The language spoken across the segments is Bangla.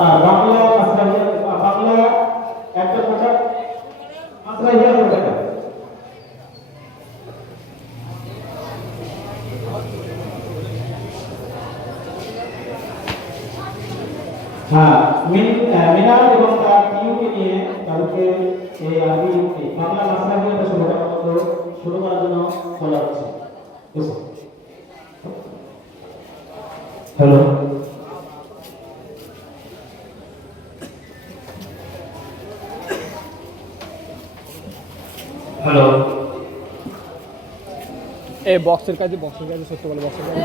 বাংলা বাংলা একটা পোশাক মাত্রা হিসাবে টাকা। হ্যাঁ, মিনার এবং তার টিউকে নিয়ে কালকে এই আরবি বাংলা মাসলা হিসাবে শুরু করার জন্য বলা হচ্ছে। হ্যালো, হ্যালো, এই বক্সের কাজে সত্যি বলে বক্সের কাজে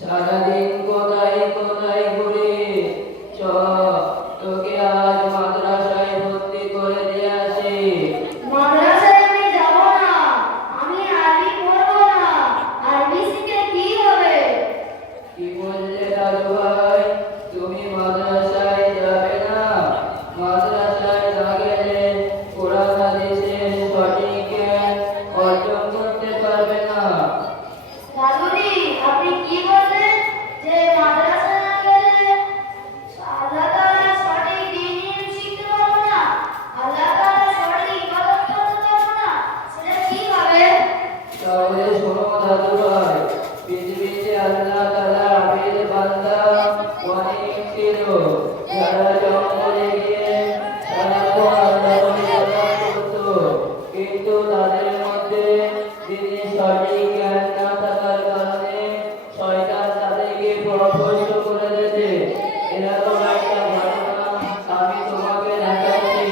সারাদিন কোথায় কোথায় ঘুরে চ তোকে আজ মাদ্রাসায় ভর্তি করে দিয়ে আসি। মাদ্রাসায় আমি যাব না, আমি আরবি পড়ব না। আরবি শিখে কি হবে? কি বললে দাদু ভাই, তুমি মাদ্রাসায় যাবে না? মাদ্রাসায় না গেলে কোরআন হাদিসের সঠিক জ্ঞান অর্জন করতে পারবে না। দাদুজি, আপনি কি বললেন যে মাদ্রাসায় না গেলে আল্লাহ তাআলার সঠিক দ্বীন ইলম শিখতে পারবো না, আল্লাহ তাআলার সঠিক ইবাদত করতে পারবো না? সেটা কিভাবে? তাহলে শোনো দাদু ভাই, পৃথিবীতে আল্লাহ তাআলা আবিদ বান্দা অনেক ছিল, যারা জঙ্গলে গিয়ে সারাক্ষণ আল্লাহর ইবাদত করত, কিন্তু তাদের মধ্যে তিনি সঠিক জ্ঞান না থাকার কারণে শয়তান তাদেরকে পথভ্রষ্ট করে দিয়েছে। এরকম একটা ঘটনা আমি তোমাকে দেখাচ্ছি।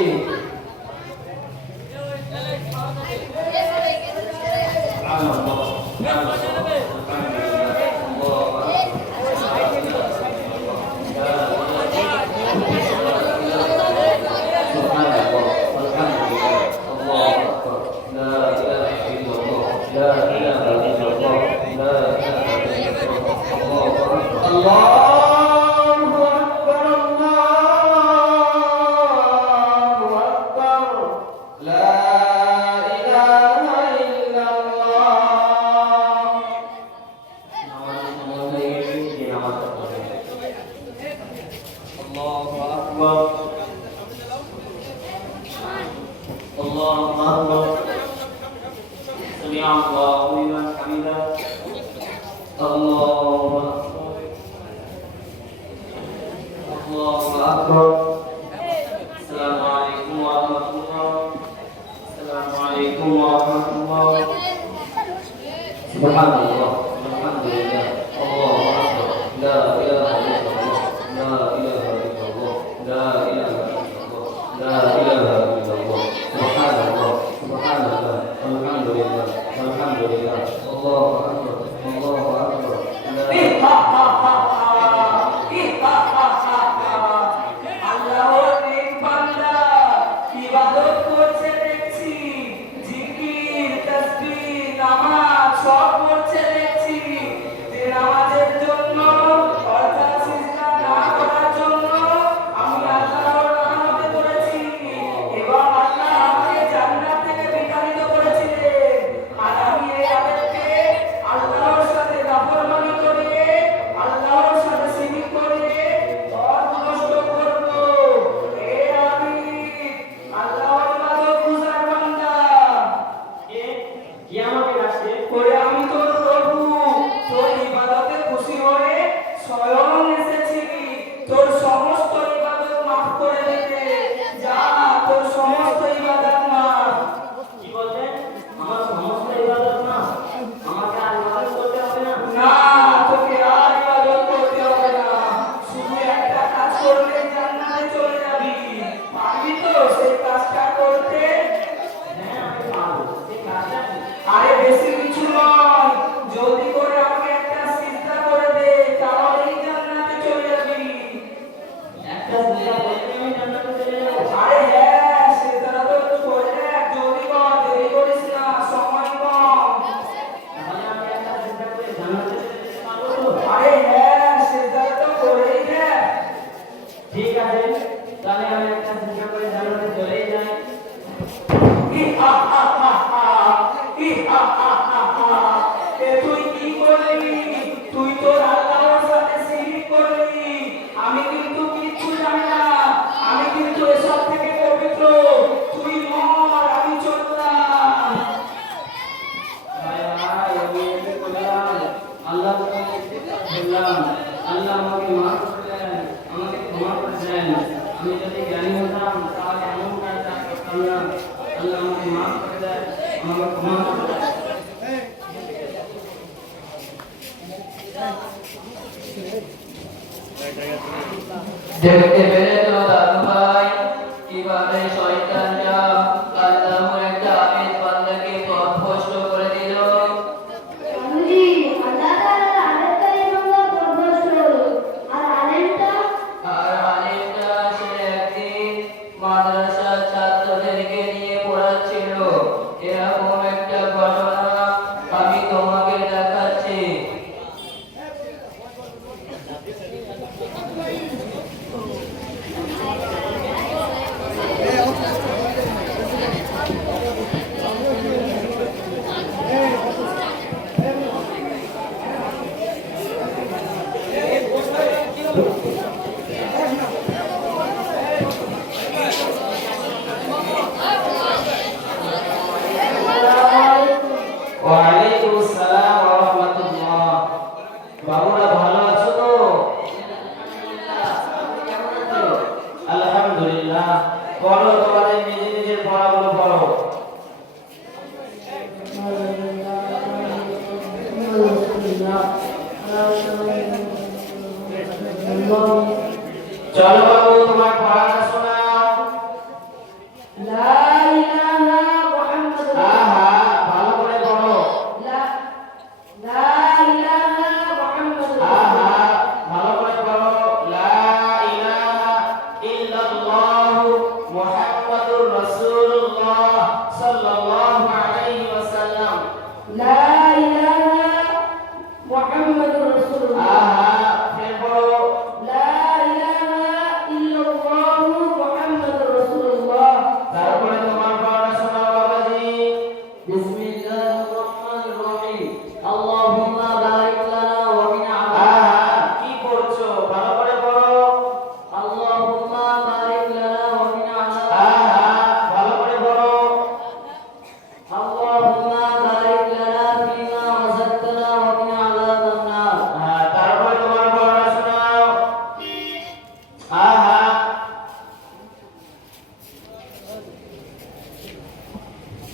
Subhanallah, alhamdulillah, Allahu akbar, la ilaha illallah, la ilaha illallah, la ilaha illallah, la ilaha illallah, subhanallah, subhanallah, alhamdulillah, alhamdulillah, Allahu akbar, Allahu akbar, আল্লাহর নেক বান্দা ইবাদত করছে দেখছি, জিকির তাসবিহ নামাজ সব করছে দেখছি। যে নামাজের জন্য অর্থাৎ সিজদা না করার জন্য আমি আল্লাহর রহমতে করেছি এবং আল্লাহ আমাকে জান্নাত থেকে বিতাড়িত করেছিলেন, আর আমি এই আদেশকে আল্লাহর সাথে নাফরমানি করে আল্লাহর সাথে শিরক করে পথ নষ্ট করব। এ আমি আল্লাহর ইবাদত গুজার বান্দা, কিয়ামতের আসে করে আমি তোর প্রভু, তোর ইবাদতে খুশি হয়ে স্বয়ং এসেছি তোর সমস্ত ইবাদত মাফ করে দিতে। যা, তোর সমস্ত ইবাদত মাফ। কি বললেন? আমার সমস্ত ইবাদত না, আমাকে আর ইবাদত করতে হবে না? না, তোকে আর ইবাদত করতে হবে না, শুধু একটা কাজ করলে জান্নাতে চলে যাবি। পারবি তো সেই কাজটা করতে? হ্যাঁ, আমি পারবো। সেই কাজটা কি? আরে বেশি কিছু নয়, জলদি করে আমাকে একটা সিজদা করে দে, তাহলেই জান্নাতে চলে যাবি। একটা সিজদা করলে আমি জান্নাতে চলে যাবো? আরে হ্যাঁ, সিজদাটা তো একটু করে দেখ, জলদি কর, দেরি করিস না, সময় কম। তাহলে আমি একটা সিজদা করে জান্নাতে চলে যেতে পারবো তো? আরে হ্যাঁ, সিজদাটা তো করেই দেখ। ঠিক আছে, তাহলে বললাম আল্লাহ আমাকে মাফ করে দেন, আমাকে ক্ষমা করে দেন। আমি যদি জ্ঞানী হতাম তাহলে এমন কাজ করতাম না। আল্লাহ আমাকে মাফ করে দেন, আমাকে ক্ষমা করে দেন। দেখতে পেরেছো দাদু ভাই কিভাবে শয়তানরা আল্লাহর একটা আবেদ বান্দাকে পথভ্রষ্ট করে দিল। দাদুজি, আল্লাহ তাআলার আরেকটা ইবাদত পথভ্রষ্ট হলো। আর আলেমটা? আর আরেকটা সে একদিন মাদ্রাসার ছাত্রদেরকে নিয়ে পড়াচ্ছিল। এরকম একটা ঘটনা আমি তোমাকে দেখাচ্ছি। ওয়ালাইকুম আসসালাম ওয়া রাহমাতুল্লাহ। বাবুরা ভালো আছো তো? আলহামদুলিল্লাহ। বলো তোমাদের নিজের পড়াগুলো পড়ো। চলো বাবু তোমার পড়াটা শোনাও। লা ইলাহা মুহাম্মাদুর আহা, ভালো করে পড়ো। লা ইলাহা মুহাম্মাদুর আহা, ভালো করে পড়ো। লা ইলাহা ইল্লাল্লাহু মুহাম্মাদুর রাসূলুল্লাহ সাল্লাল্লাহু আলাইহি ওয়াসাল্লাম। লা ইলাহা মুহাম্মাদুর রাসূলুল্লাহ। আহা, ফের পড়ো। লা ইলাহা ইল্লাল্লাহু মুহাম্মাদুর রাসূলুল্লাহ। তারপরে তোমার পড়াটা শোনাও বাবাজি। বিসমিল্লাহির রহমানির রহিম। আল্লাহুম্মা বারিক লানা ওয়া বিনা আহা, কি পড়ছো? ভালো করে পড়ো। আল্লাহুম্মা বারিক লানা ওয়া বিনা আহা, ভালো করে পড়ো। আল্লাহুম্মা বারিক লানা ফিমা রাযাকতানা ওয়া বিনা আযাবান নার। তারপরে তোমার পড়াটা শোনাও। আহা,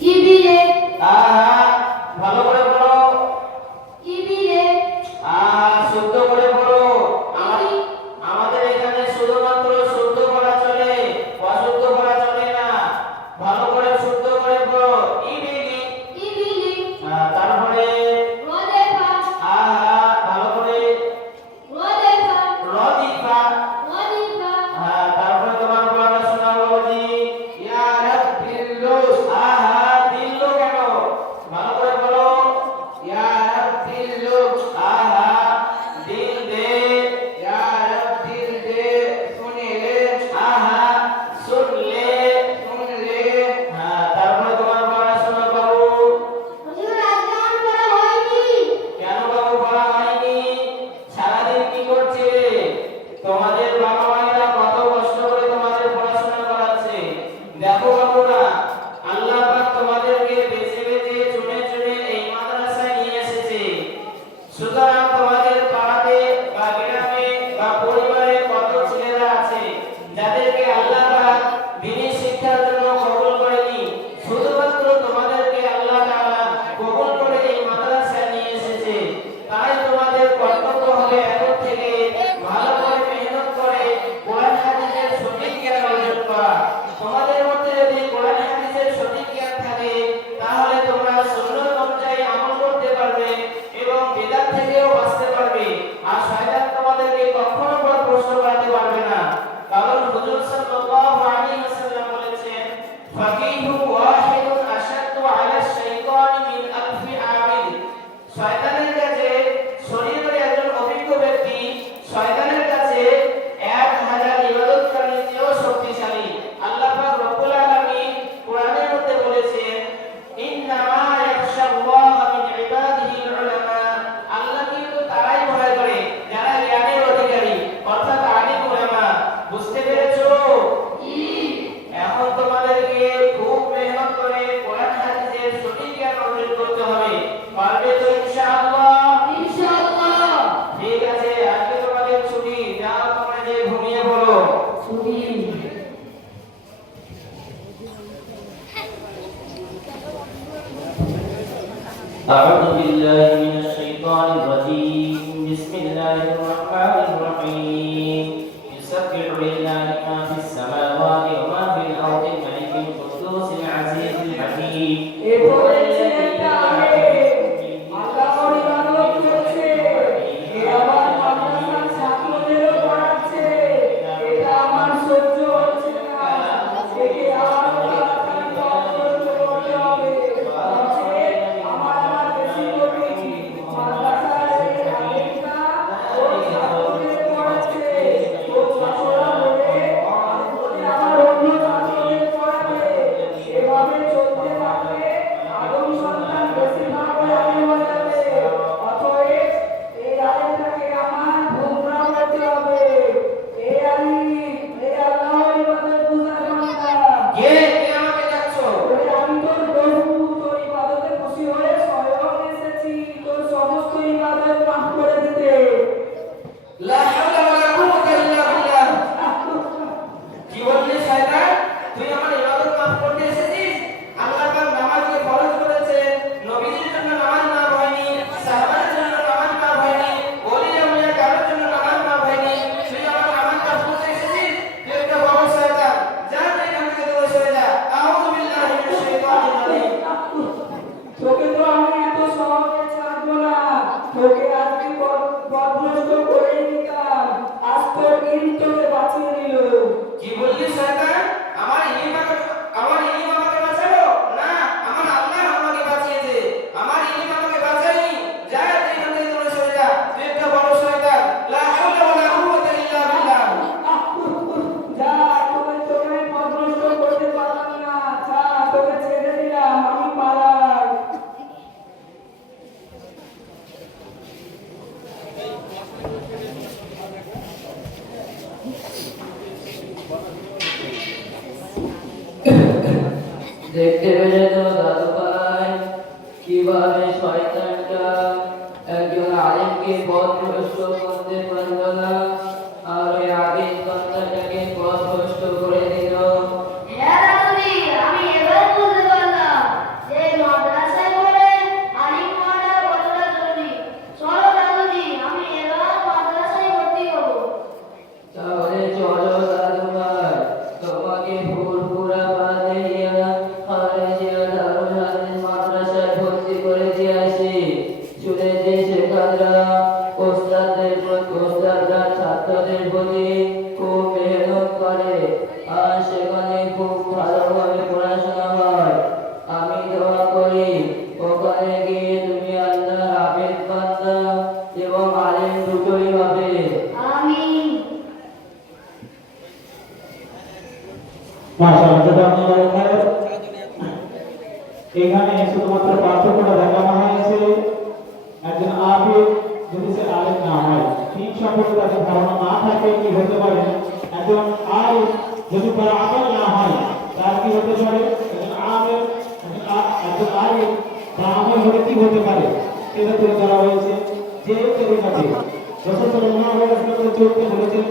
কি বিলে? আহা, ভালো করে পড়ো। কি বিলে? আহা, শুদ্ধ করে পড়ো। আমাদের এখানে শুধুমাত্র শুদ্ধ পড়া চলে, অশুদ্ধ পড়া চলে না। ভালো করে শুদ্ধ করে পড়ো। ইবিলি। কি বিলে? তারপরে রদেফা আহা, ভালো করে রদেফা রদিফা। রদিফা তারপরে তোমার পড়াটা শোনাও বাবাজি। ইয়া রাব্বিল লুস। আহা, দিল কেন? ভালো করে বলো। ইয়া রাব্বিল লুস। আহা, দিল দে। ইয়া রাব্বিল দে, শুনিলে। আহা, শুনলে। তারপরে তোমার পড়াটা শোনাও বাবু। হুজুর আজকে আমার পড়া হয়নি। কেন বাবু পড়া হয়নি? সারাদিন কি করছিলে? তোমাদের বাবা মায়েরা কত কষ্ট করে তোমাদের পড়াশোনা করাচ্ছে। দেখো বাবুরা, আল্লাহ পাক তোমাদেরকে বেছে বেছে চুনে চুনে এই মাদ্রাসায় নিয়ে এসেছে। সুতরাং তোমাদের পাড়াতে বা গ্রামে বা পরিবারে কত ছেলেরা আছে যাদেরকে আল্লাহ পাক দ্বীনি শিক্ষার জন্য কবুল করেনি। শুধুমাত্র তোমাদেরকে আল্লাহ তাআলা কবুল করে এই মাদ্রাসায় নিয়ে এসেছে। তাই তোমাদের কর্তব্য হবে এখন থেকে ভালো করে মেহনত أعوذ بالله من الشيطان الرجيم بسم الله الرحمن الرحيم يسبح لله ما في السماوات وما في الأرض الملك القدوس العزيز الحكيم এরপরে ছেলেটা আল্লাহর ইবাদত করছে, এ আবার মাদ্রাসার ছাত্রদেরও পড়াচ্ছে, এটা আমার সহ্য হচ্ছে না, একে আরো তাড়াতাড়ি পড়াতে করতে হবে, নচেত আমার বেশি কঠিন। মাদ্রাসার এই আলেমটা ওর ছাত্রদের পড়াচ্ছে, ও ছাত্ররা বলে আমার অন্য ছাত্রদের পড়াবে, এভাবে চলতে থাকলে আদম সন্তান বেশিরভাগ আলেম হয়ে যাবে। অতএব এই আলেমটাকে আমার ভোমরা করতে হবে। এই আলিম, এই আল্লাহর ইবাদত বুঝার বান্দা, কে আমাকে ডাকছো? ওরে আমি তোর প্রভু, তোর ইবাদতে খুশি হয়ে স্বয়ং এসেছি তোর সমস্ত ইবাদত মাফ করে দিতে। লা হাওলা ওয়ালা কুওয়াতা ইল্লা বিল্লাহ। কি বললি শয়তান? তুই আমার ইবাদত মাফ করতে এসেছিস? আল্লাহ পাক নামাজকে ফরজ করেছে, নবীদের জন্য নামাজ মাফ হয়নি, সাহাবাদের জন্য নামাজ মাফ হয়নি, ওলি আউলিয়া কারোর জন্য নামাজ মাফ হয়নি। তুই আমার নামাজ মাফ করতে এসেছিস? তুই একটা বড় শয়তান। যা তুই এখান থেকে দূরে সরে যা। আউযু বিল্লাহি মিনাশ শাইতানির রাজিম। তোকে তো আমি এত সহজে ছাড়বো না, তোকে আজকে বদনষ্ট করে দিতাম, আজ তোর ইন তোকে বাঁচিয়ে দিল। কি বললি শয়তান? আমার ইলিম আমাকে বাঁচালো? না, আমার আল্লাহ আমাকে বাঁচিয়েছে। আমার ইলিম আমাকে বাঁচায়নি। যা তুই এখান থেকে দূরে সরে যা। তুই একটা বড় শয়তান। লা হাওলা ওয়ালা কুওয়াতা ইল্লা বিল্লাহ। যা, তোকে বদনষ্ট করতে পারলাম না, যা, তোকে ছেড়ে দিলাম, আমি পালাই। দেখতে পেলে তো দাদু ভাই কিভাবে শয়তানটা একজন আলেমকে পথভ্রষ্ট করতে পারল না, আর ওই আগের সন্তানটাকে পথভ্রষ্ট করে দিল। হ্যাঁ দাদুজি, আমি এবার বুঝতে পারলাম যে মাদ্রাসায় পড়ে আলিম হওয়াটা কতটা জরুরি। চলো দাদুজি, আমি এবার মাদ্রাসায় ভর্তি হবো। তাহলে চলো দাদু ভাই, তোমাকে ফুরফুরা বাদিয়া খারেজিয়া দারুল হাদিস মাদ্রাসায় ভর্তি করে দিয়ে আসি। শুনেছি সেখানরা ওস্তাদরা ছাত্রদের প্রতি খুব মেহনত করে, আর সেখানে খুব ভালোভাবে পড়াশোনা হয়। আমি দোয়া করি ওখানে গিয়ে তুমি আল্লাহর আবেদ বান্দা এবং আলেম দুটোই হবে। আমিন। মাশাআল্লাহ, জাযাকাল্লাহু খায়র। এখানে শুধুমাত্র পার্থক্যটা দেখানো হয়েছে, একজন আবেদ যদি সে আলেম না হয়, তিন সম্পর্কে তাদের ধারণা না থাকে কি হতে পারে। একজন আলেম যদি তার আমল না হয়, তার কি হতে পারে। একজন আলেম তার আমল হলে কি হতে পারে সেটা তুলে ধরা হয়েছে। যে তরিকাতে রাসূল সাল্লাল্লাহু আলাইহি ওয়াসাল্লাম চলতে বলেছেন,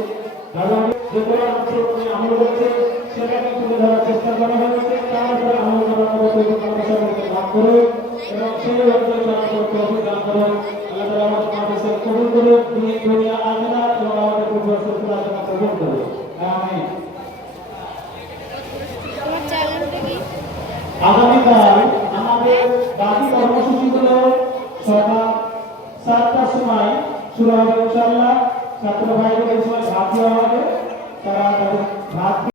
যে কোরআন শরীফে আমল করেছে সেটাকে তুলে ধরার চেষ্টা করা হয়েছে। তারপরে আমল করার মতো মাদ্রাসাগুলোকে লাভ করো এবং সেই অঞ্চলে চলার তৌফিক দান করো। আল্লাহ তাআলা আমাদের মাদ্রাসা কবুল করুন, দুনিয়া আখিরাত এবং আমাদের পূর্ব সুফলা কবুল করুন। আমিন। আগামীকাল আমাদের বাকি কর্মসূচিগুলো সকাল 7টার সময় শুরু হবে ইনশাআল্লাহ। ছাত্র ভাইদের এই সময় ভাত দেওয়া হবে, তারা তাদের ভাত